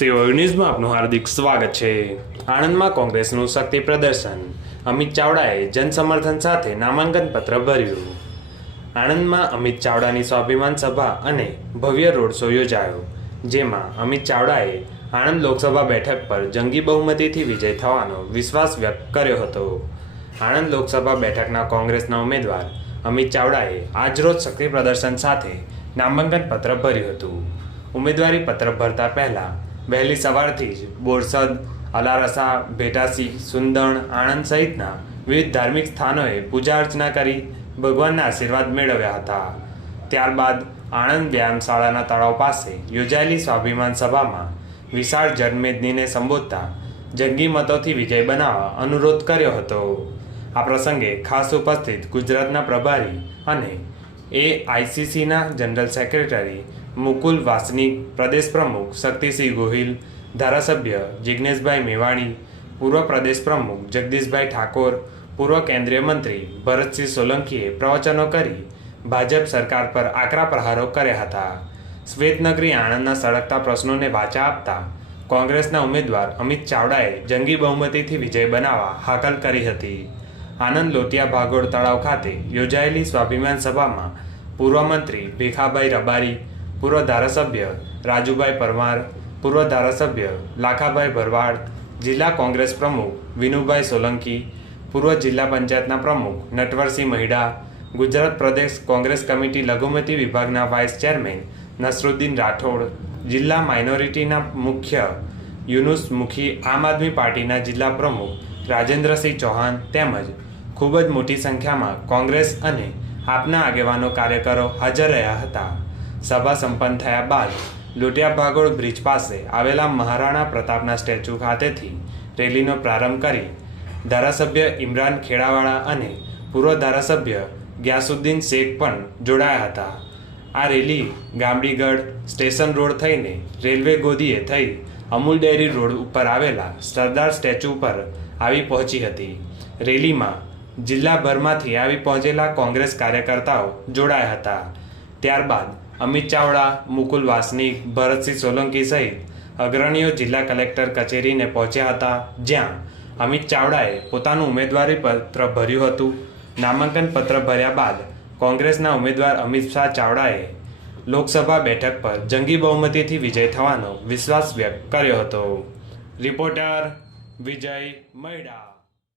સેવા ન્યૂઝમાં આપનું હાર્દિક સ્વાગત છે। આણંદમાં કોંગ્રેસનું શક્તિ પ્રદર્શન, અમિત ચાવડાએ જનસમર્થન સાથે નામાંકન પત્ર ભર્યું। આણંદમાં અમિત ચાવડાની સ્વાભિમાન સભા અને ભવ્ય રોડ શો યોજાયો, જેમાં અમિત ચાવડાએ આણંદ લોકસભા બેઠક પર જંગી બહુમતીથી વિજય થવાનો વિશ્વાસ વ્યક્ત કર્યો હતો। આણંદ લોકસભા બેઠકના કોંગ્રેસના ઉમેદવાર અમિત ચાવડાએ આજરોજ શક્તિ પ્રદર્શન સાથે નામાંકન પત્ર ભર્યું હતું। ઉમેદવારી પત્ર ભરતા પહેલા વહેલી સવારથી જ બોરસદ, અલારસા, ભેટાસી, સુંદણ, આણંદ સહિતના વિવિધ ધાર્મિક સ્થાનોએ પૂજા અર્ચના કરી ભગવાનના આશીર્વાદ મેળવ્યા હતા। ત્યારબાદ આણંદ વ્યાયામશાળાના તળાવ પાસે યોજાયેલી સ્વાભિમાન સભામાં વિશાળ જનમેદનીને સંબોધતા જંગી મતોથી વિજય બનાવવા અનુરોધ કર્યો હતો। આ પ્રસંગે ખાસ ઉપસ્થિત ગુજરાતના પ્રભારી અને એઆઈસીસીના જનરલ સેક્રેટરી મુકુલ વાસનિક, પ્રદેશ પ્રમુખ શક્તિસિંહ ગોહિલ, ધારાસભ્ય જિગ્નેશભાઈ મેવાણી, પૂર્વ પ્રદેશ પ્રમુખ જગદીશભાઈ ઠાકોર, પૂર્વ કેન્દ્રીય મંત્રી ભરતસિંહ સોલંકીએ પ્રવચનો કરી ભાજપ સરકાર પર આકરા પ્રહારો કર્યા હતા। શ્વેતનગરી આણંદના સળગતા પ્રશ્નોને વાચા આપતા કોંગ્રેસના ઉમેદવાર અમિત ચાવડાએ જંગી બહુમતીથી વિજય બનાવવા હાકલ કરી હતી। આણંદ લોટિયા ભાગોળ તળાવ ખાતે યોજાયેલી સ્વાભિમાન સભામાં પૂર્વ મંત્રી ભીખાભાઈ રબારી, પૂર્વ ધારાસભ્ય રાજુભાઈ પરમાર, પૂર્વ ધારાસભ્ય લાખાભાઈ ભરવાડ, જિલ્લા કોંગ્રેસ પ્રમુખ વિનુભાઈ સોલંકી, પૂર્વ જિલ્લા પંચાયતના પ્રમુખ નટવરસિંહ મહિડા, ગુજરાત પ્રદેશ કોંગ્રેસ કમિટી લઘુમતી વિભાગના વાઇસ ચેરમેન નસરુદ્દીન રાઠોડ, જિલ્લા માઇનોરિટીના મુખ્ય યુનુસ મુખી, આમ આદમી પાર્ટીના જિલ્લા પ્રમુખ રાજેન્દ્રસિંહ ચૌહાણ તેમજ ખૂબ જ મોટી સંખ્યામાં કોંગ્રેસ અને આપના આગેવાનો કાર્યકરો હાજર રહ્યા હતા। સભા સંપન્ન થયા બાદ લોટિયા ભાગોળ બ્રિજ પાસે આવેલા મહારાણા પ્રતાપના સ્ટેચ્યુ ખાતેથી રેલીનો પ્રારંભ કરી ધારાસભ્ય ઇમરાન ખેડાવાળા અને પૂર્વ ધારાસભ્ય ગ્યાસુદ્દીન શેખ પણ જોડાયા હતા। આ રેલી ગામડીગઢ સ્ટેશન રોડ થઈને રેલવે ગોદીએ થઈ અમૂલ ડેરી રોડ ઉપર આવેલા સરદાર સ્ટેચ્યુ પર આવી પહોંચી હતી। રેલીમાં જિલ્લાભરમાંથી આવી પહોંચેલા કોંગ્રેસ કાર્યકર્તાઓ જોડાયા હતા। ત્યારબાદ અમિત ચાવડા, મુકુલ વાસનિક, ભરતસિંહ સોલંકી સહિત અગ્રણીઓ જિલ્લા કલેક્ટર કચેરીને પહોંચ્યા હતા, જ્યાં અમિત ચાવડાએ પોતાનું ઉમેદવારી પત્ર ભર્યું હતું। નામાંકન પત્ર ભર્યા બાદ કોંગ્રેસના ઉમેદવાર અમિત ચાવડાએ લોકસભા બેઠક પર જંગી બહુમતીથી વિજય થવાનો વિશ્વાસ વ્યક્ત કર્યો હતો। રિપોર્ટર વિજય મહિડા।